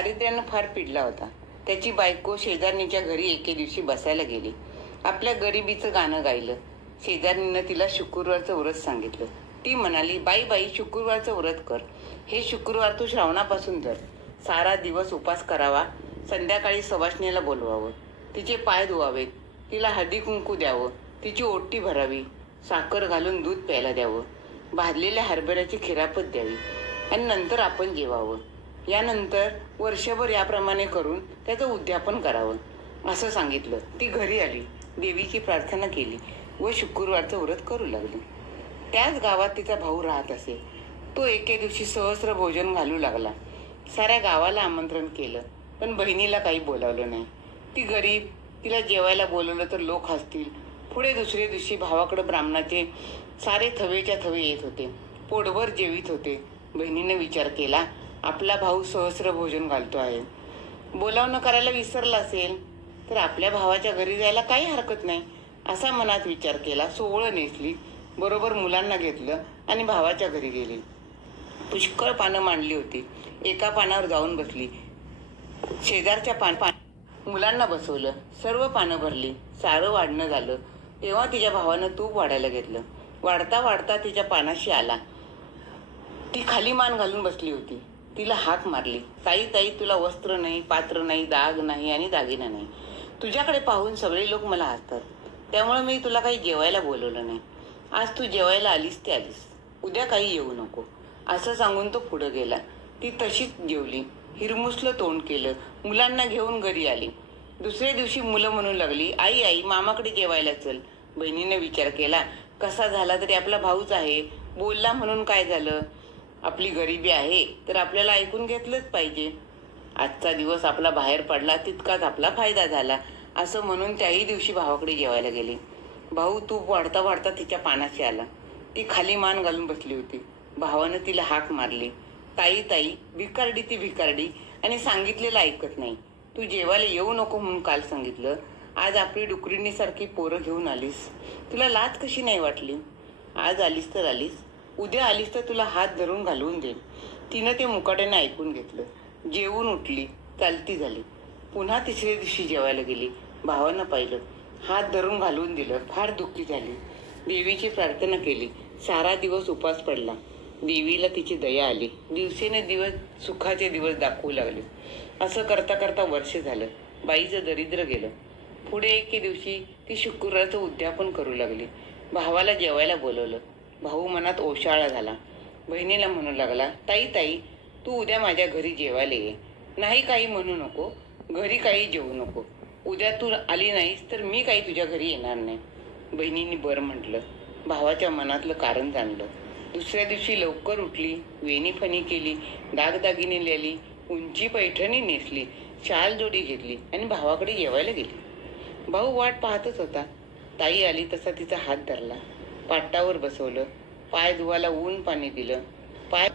दारिद्र्यानं फार पिडला होता. त्याची बायको शेजारणीच्या घरी एके दिवशी बसायला गेली. आपल्या गरिबीचं गाणं गायलं. शेजारणीनं तिला शुक्रवारचं व्रत सांगितलं. ती म्हणाली, बाई बाई, शुक्रवारचं व्रत कर. हे शुक्रवार तू श्रावणापासून धर. सारा दिवस उपास करावा. संध्याकाळी सवाष्णीला बोलवावं. तिचे पाय धुवावेत. तिला हळदी कुंकू द्यावं. तिची ओटी भरावी. साखर घालून दूध प्यायला द्यावं. भाजलेल्या हरभऱ्याची खिरापत द्यावी आणि नंतर आपण जेवावं. यानंतर वर्षभर याप्रमाणे करून त्याचं उद्यापन करावं असं सांगितलं. ती घरी आली, देवीची प्रार्थना केली व शुक्रवारचं व्रत करू लागली. त्याच गावात तिचा भाऊ राहत असे. तो एके दिवशी सहस्र भोजन घालू लागला. साऱ्या गावाला आमंत्रण केलं, पण बहिणीला काही बोलावलं नाही. ती गरीब, तिला जेवायला बोलवलं तर लोक हसतील. पुढे दुसऱ्या दिवशी भावाकडे ब्राह्मणाचे सारे थवेच्या थवे येत होते. पोटभर जेवित होते. बहिणीने विचार केला, आपला भाऊ सहस्र भोजन घालतो आहे. बोलावणं करायला विसरला असेल तर आपल्या भावाच्या घरी जायला काही हरकत नाही असा मनात विचार केला. सोवळं नेसली, बरोबर मुलांना घेतलं आणि भावाच्या घरी गेली. पुष्कळ पानं मांडली होती. एका पानावर जाऊन बसली. शेजारच्या मुलांना बसवलं. सर्व पानं भरली. सारं वाढणं झालं तेव्हा तिच्या भावानं तूप वाढायला घेतलं. वाढता वाढता तिच्या पानाशी आला. ती खाली मान घालून बसली होती. तिला हाक मारली, ताई ताई, तुला वस्त्र नाही, पात्र नाही, दाग नाही आणि दागिना नाही. तुझ्याकडे पाहून सगळे लोक मला हसतात. त्यामुळे मी तुला काही जेवायला बोलवलं नाही. आज तू जेवायला आलीस ते आलीस. उद्या काही येऊ नको असं सांगून तो पुढे गेला. ती तशीच जेवली. हिरमुसलं तोंड केलं. मुलांना घेऊन घरी आली. दुसऱ्या दिवशी मुलं म्हणू लागली, आई आई, मामाकडे जेवायला चल. बहिणीने विचार केला, कसा झाला तरी आपला भाऊच आहे. बोलला म्हणून काय झालं? आपली गरिबी आहे तर आपल्याला ऐकून घेतलंच पाहिजे. आजचा दिवस आपला बाहेर पडला तितकाच आपला फायदा झाला असं म्हणून त्याही दिवशी भावाकडे जेवायला गेली. भाऊ तूप वाढता वाढता तिच्या पानाशी आला. ती खाली मान घालून बसली होती. भावानं तिला हाक मारली, ताई ताई, भिकारडी ती भिकारडी आणि सांगितलेलं ऐकत नाही. तू जेवायला येऊ नको म्हणून काल सांगितलं. आज आपली डुकरीणीसारखी पोरं घेऊन आलीस. तुला लाज कशी नाही वाटली? आज आलीस तर आलीस, उद्या आलीस तर तुला हात धरून घालवून देईन. तिनं ते मुकाट्याने ऐकून घेतलं. जेवून उठली, चालती झाली. पुन्हा तिसऱ्या दिवशी जेवायला गेली. भावानं पाहिलं, हात धरून घालवून दिलं. फार दुःखी झाली. देवीची प्रार्थना केली. सारा दिवस उपास पडला. देवीला तिची दया आली. दिवसेने दिवस सुखाचे दिवस दाखवू लागले. असं करता करता वर्ष झालं. बाईचं दरिद्र गेलं. पुढे एके दिवशी ती शुक्रवारचं उद्यापन करू लागली. भावाला जेवायला बोलवलं. भाऊ मनात ओशाळा झाला. बहिणीला म्हणू लागला, ताई ताई, तू उद्या माझ्या घरी जेवायला ये. नाही काही म्हणू नको, घरी काही जेवू नको. उद्या तू आली नाहीस तर मी काही तुझ्या घरी येणार नाही. बहिणीने बरं म्हटलं. भावाच्या मनातलं कारण जाणलं. दुसऱ्या दिवशी लवकर उठली, वेणीफणी केली, दागदागिने लिहिली, उंची पैठणी नेसली, शाल जोडी घेतली आणि भावाकडे जेवायला गेली. भाऊ वाट पाहतच होता. ताई आली तसा तिचा हात धरला. पाटावर बसवलं. पाय धुवायला ऊन पाणी दिलं. पाय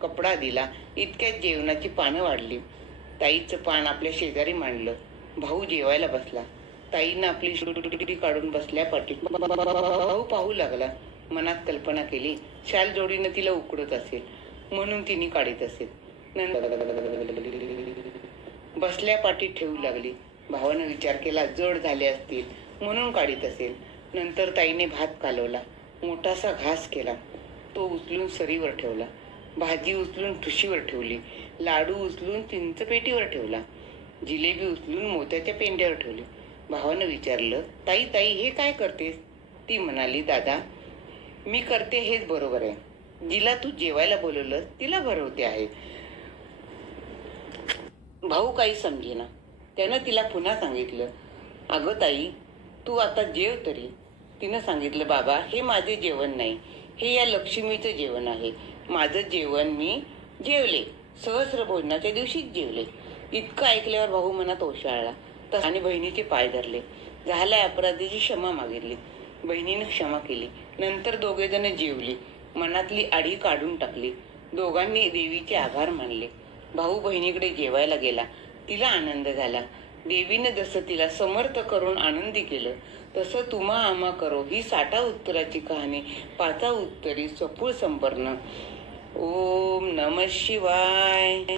कपडा दिला. इतक्यात जेवणाची पानं वाढली. ताईचं पान आपल्या शेजारी मांडलं. भाऊ जेवायला बसला. ताईनं आपली सुटुटी काढून बसल्या पाठीत भाऊ पाहू लागला. मनात कल्पना केली, शाल जोडीनं तिला उकडत असेल म्हणून तिने काढीत असेल. बसल्या पाठीत ठेवू लागली. भावानं विचार केला, जड झाले असतील म्हणून काढीत असेल. नंतर ताईने भात कालवला. मोठासा घास केला. तो उचलून सरीवर ठेवला. भाजी उचलून ठुशीवर ठेवली. लाडू उचलून चिंचपेटीवर ठेवला. जिलेबी उचलून मोत्याच्या पेंड्यावर ठेवली. भावानं विचारलं, ताई ताई, हे काय करतेस? ती म्हणाली, दादा, मी करते हेच बरोबर आहे. जिला तू जेवायला बोलवलं तिला भरवते आहे. भाऊ काही समजेना. त्यानं तिला पुन्हा सांगितलं, अगं ताई, तू आता जेव तरी. तिनं सांगितलं, बाबा, हे माझे जेवण नाही, हे या लक्ष्मीचं जेवण आहे. माझं जेवण मी जेवले. सहस्र भोजनाच्या दिवशीच जेवले. इतकं ऐकल्यावर भाऊ मनात ओशाळला. आणि बहिणीचे पाय धरले. झाल्या अपराधीची क्षमा मागितली. बहिणीनं क्षमा केली. नंतर दोघे जण जेवली. मनातली आडी काढून टाकली. दोघांनी देवीचे आभार मानले. भाऊ बहिणीकडे जेवायला गेला. तिला आनंद झाला. देवीनं जसं तिला समर्थ करून आनंदी केलं तसं तुम्हा आम्हा करो ही 60 उत्तराची कहाणी 5 उत्तरी सफूळ संपन्न. ओम नमः शिवाय.